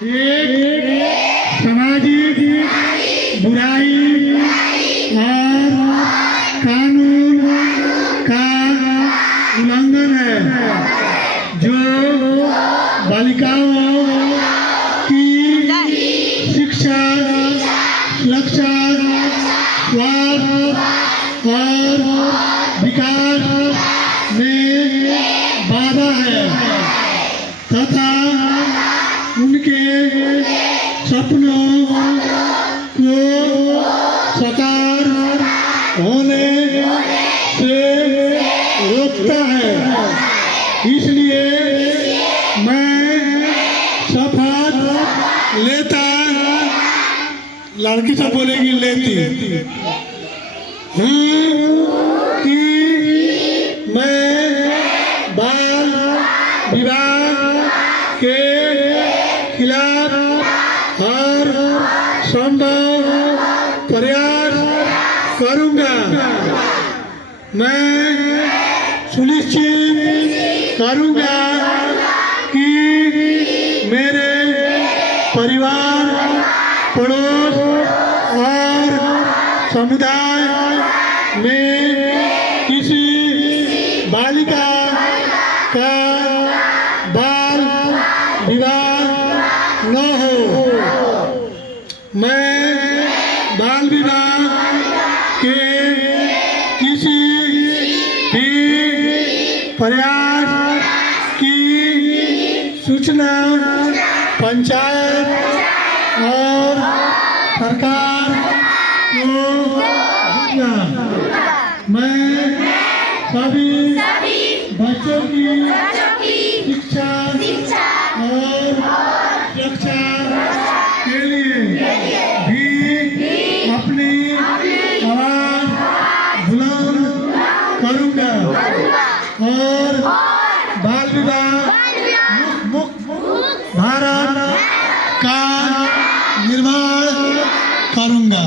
एक सामाजिक बुराई और कानून का उल्लंघन है जो बालिकाओं की शिक्षा, सुरक्षा, स्वास्थ्य और विकास में बाधा है तथा उनके सपनों को साकार होने से रोकता है। इसलिए मैं शपथ लेता, लड़की सब बोलेगी लेती हूँ कि मैं बाल विवाह के खिलाफ हर संभव प्रयास करूंगा। मैं सुनिश्चित करूंगा कि मेरे परिवार, पड़ोस और समुदाय में किसी बालिका का बाल विवाह न हो। मैं बाल विवाह के किसी भी प्रयास की सूचना पंचायत और सरकार को दूंगा। मैं सभी बच्चों की शिक्षा और सुरक्षा के लिए भी अपनी आवाज बुलंद करूंगा और बाल विवाह मुक्त भारत का निर्माण करूंगा।